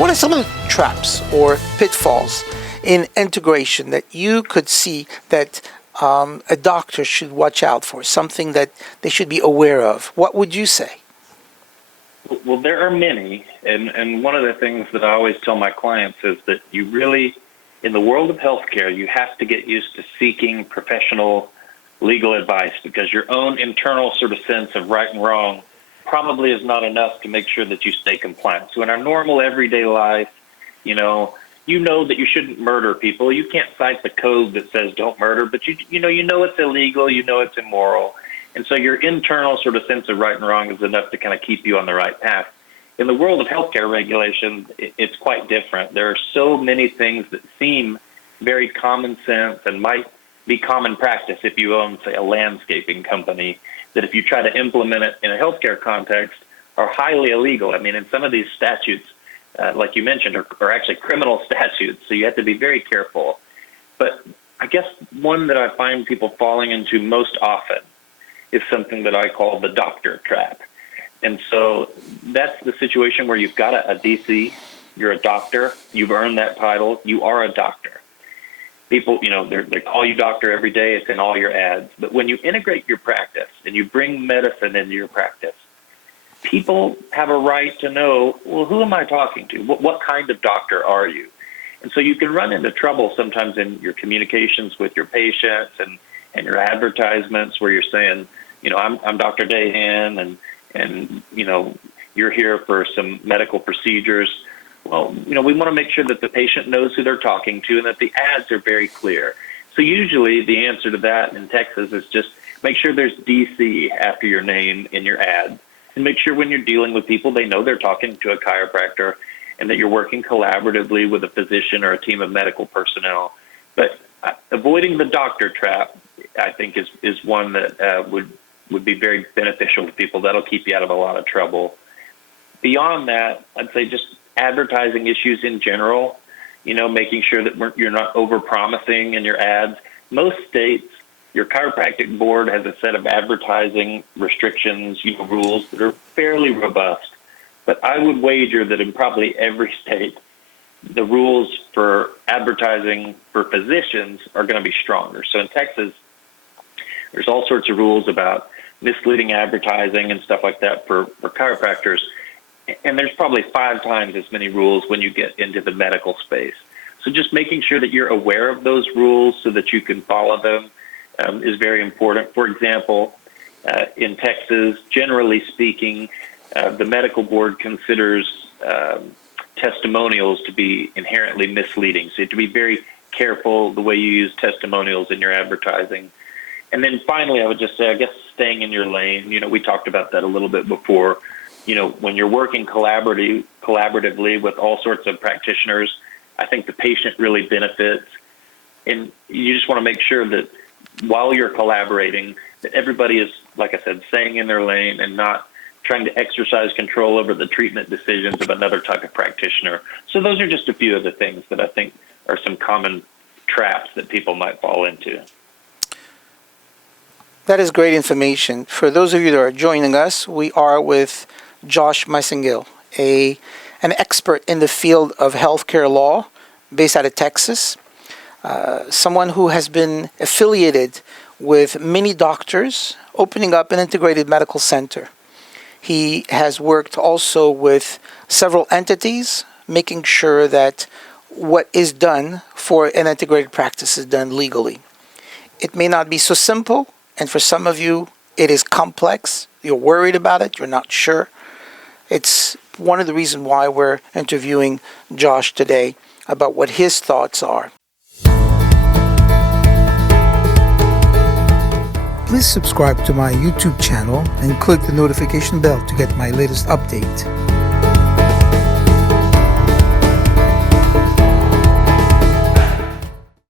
What are some of the traps or pitfalls in integration that you could see that a doctor should watch out for, something that they should be aware of? What would you say? Well, there are many, and one of the things that I always tell my clients is that you really, in the world of healthcare, you have to get used to seeking professional legal advice, because your own internal sort of sense of right and wrong probably is not enough to make sure that you stay compliant. So in our normal everyday life, you know that you shouldn't murder people. You can't cite the code that says don't murder, but you know it's illegal, you know it's immoral. And so your internal sort of sense of right and wrong is enough to kind of keep you on the right path. In the world of healthcare regulation, it's quite different. There are so many things that seem very common sense and might be common practice if you own, say, a landscaping company, that if you try to implement it in a healthcare context are highly illegal. I mean, in some of these statutes, like you mentioned, are actually criminal statutes, so you have to be very careful. But I guess one that I find people falling into most often is something that I call the doctor trap. And so that's the situation where you've got a DC, you're a doctor, you've earned that title, you are a doctor. People, they call you doctor every day, it's in all your ads. But when you integrate your practice and you bring medicine into your practice, people have a right to know, well, who am I talking to? What kind of doctor are you? And so you can run into trouble sometimes in your communications with your patients and your advertisements where you're saying, I'm Dr. Dahan and you're here for some medical procedures. Well, we want to make sure that the patient knows who they're talking to and that the ads are very clear. So usually the answer to that in Texas is just make sure there's DC after your name in your ad. And make sure when you're dealing with people, they know they're talking to a chiropractor and that you're working collaboratively with a physician or a team of medical personnel. But avoiding the doctor trap, I think, is one that would be very beneficial to people. That'll keep you out of a lot of trouble. Beyond that, I'd say just advertising issues in general, making sure that you're not over-promising in your ads. Most states, your chiropractic board has a set of advertising restrictions, rules that are fairly robust. But I would wager that in probably every state, the rules for advertising for physicians are going to be stronger. So in Texas, there's all sorts of rules about misleading advertising and stuff like that for chiropractors. And there's probably 5 times as many rules when you get into the medical space. So just making sure that you're aware of those rules so that you can follow them is very important. For example, in Texas, generally speaking, the medical board considers testimonials to be inherently misleading. So you have to be very careful the way you use testimonials in your advertising. And then finally, I would just say, I guess, staying in your lane. We talked about that a little bit before. When you're working collaboratively with all sorts of practitioners, I think the patient really benefits. And you just want to make sure that while you're collaborating, that everybody is, like I said, staying in their lane and not trying to exercise control over the treatment decisions of another type of practitioner. So those are just a few of the things that I think are some common traps that people might fall into. That is great information. For those of you that are joining us, we are with Josh Massingill, an expert in the field of healthcare law based out of Texas, someone who has been affiliated with many doctors, opening up an integrated medical center. He has worked also with several entities, making sure that what is done for an integrated practice is done legally. It may not be so simple, and for some of you, it is complex. You're worried about it. You're not sure. It's one of the reasons why we're interviewing Josh today about what his thoughts are. Please subscribe to my YouTube channel and click the notification bell to get my latest update.